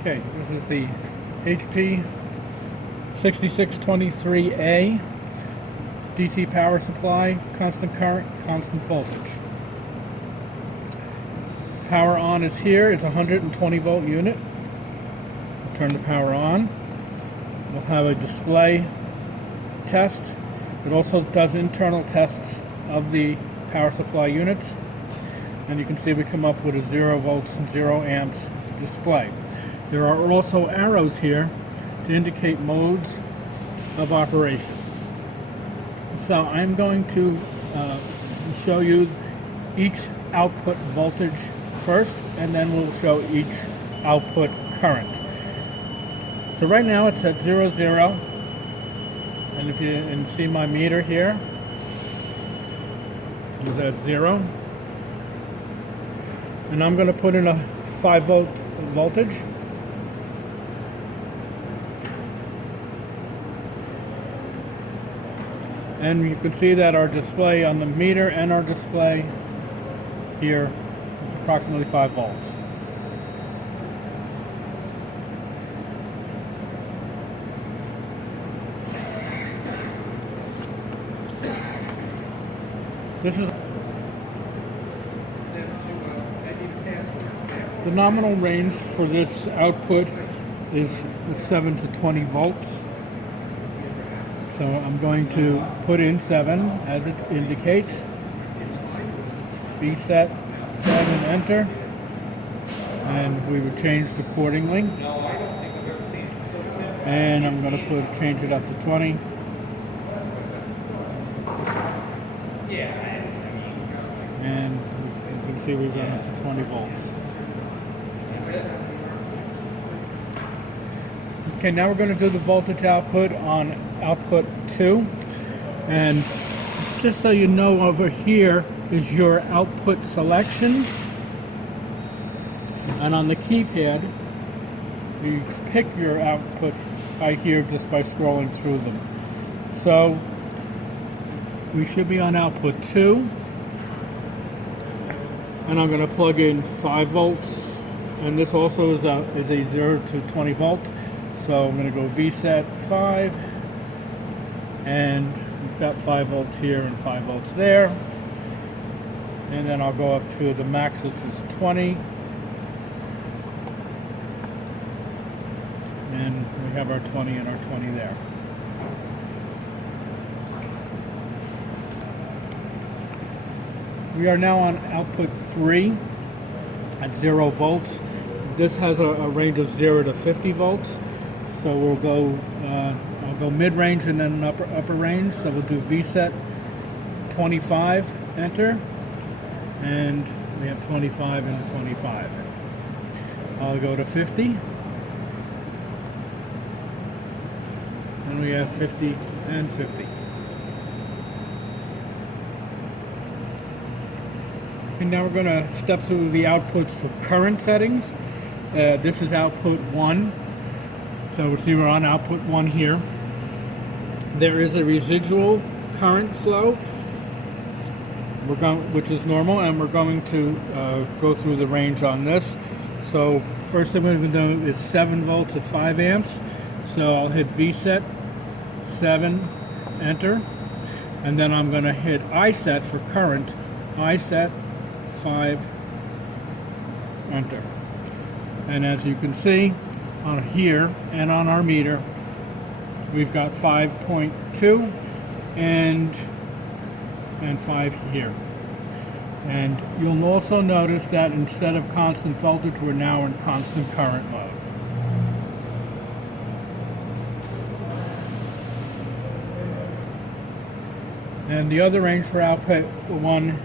Okay, this is the HP 6623A DC power supply, constant current, constant voltage. Power on is here. It's a 120 volt unit. Turn the power on. We'll have a display test. It also does internal tests of the power supply units. And you can see we come up with a 0 volts and 0 amps display. There are also arrows here to indicate modes of operation. So I'm going to show you each output voltage first, and then we'll show each output current. So right now it's at 0, 0, and if you see my meter here, it's at 0. And I'm going to put in a 5 volt voltage. And you can see that our display on the meter and our display here is approximately 5 volts. This is the nominal range for this output is 7 to 20 volts. So I'm going to put in 7 as it indicates. Reset 7, enter, and we were changed accordingly. And I'm going to change it up to 20. And you can see we've gone up to 20 volts. Okay, now we're going to do the voltage output on output 2. And just so you know, over here is your output selection. And on the keypad, you pick your output right here just by scrolling through them. So we should be on output 2. And I'm going to plug in 5 volts. And this also is a 0 to 20 volt. So I'm going to go VSET 5, and we've got 5 volts here and 5 volts there. And then I'll go up to the max, which is 20. And we have our 20 and our 20 there. We are now on output 3 at 0 volts. This has a range of 0 to 50 volts. So we'll go, I'll go mid-range and then upper range. So we'll do VSET 25, enter, and we have 25 and 25. I'll go to 50, and we have 50 and 50. And now we're going to step through the outputs for current settings. This is output 1. So we'll see we're on output 1 here. There is a residual current flow, which is normal, and we're going to go through the range on this. So first thing we're going to do is 7 volts at 5 amps. So I'll hit VSET 7, enter, and then I'm going to hit ISET for current, ISET 5, enter. And as you can see, on here and on our meter, we've got 5.2 and 5 here. And you'll also notice that instead of constant voltage, we're now in constant current mode. And the other range for output 1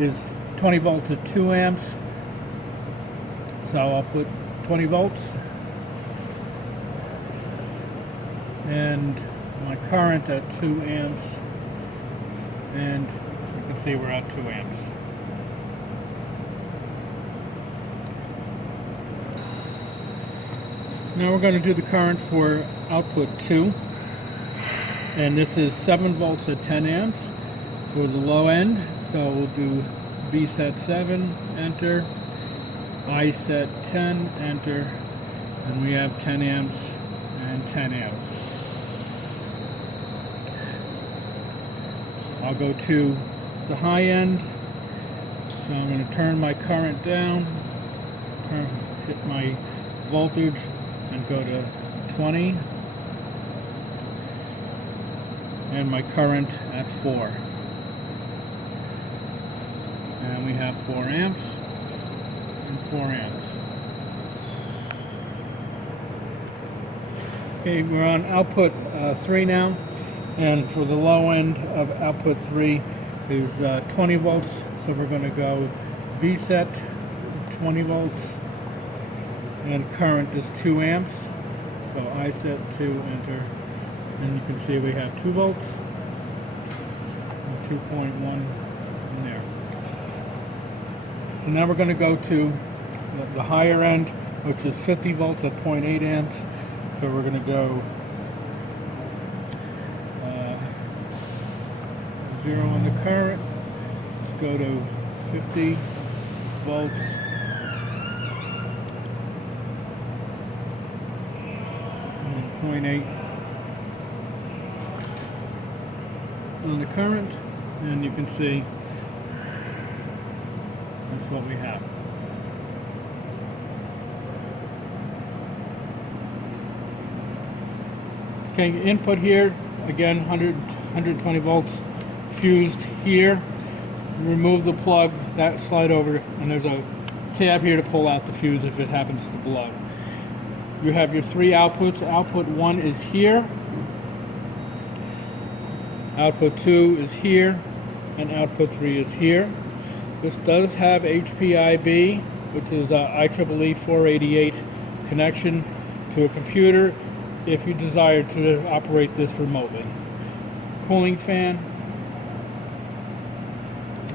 is 20 volts at 2 amps. So I'll put 20 volts. And my current at 2 amps, and you can see we're at 2 amps. Now we're going to do the current for output 2, and this is 7 volts at 10 amps for the low end. So we'll do VSET 7, enter, ISET 10, enter, And we have 10 amps and 10 amps. I'll go to the high end. So I'm going to turn my current down, hit my voltage, and go to 20. And my current at 4. And we have 4 amps and 4 amps. Okay, we're on output 3 now, and for the low end of output 3 is 20 volts, so we're going to go VSET 20 volts, and current is 2 amps, so I set to enter, and you can see we have 2 volts and 2.1 in there. So now we're going to go to the higher end, which is 50 volts at 0.8 amps. So we're going to go 0 on the current. Let's go to 50 volts. And 0.8 on the current. And you can see that's what we have. Okay, input here, again, 120 volts fused here. Remove the plug, that slide over, and there's a tab here to pull out the fuse if it happens to blow. You have your 3 outputs. Output 1 is here. Output 2 is here. And output 3 is here. This does have HPIB, which is IEEE 488 connection to a computer, if you desire to operate this remotely. Cooling fan.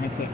That's it.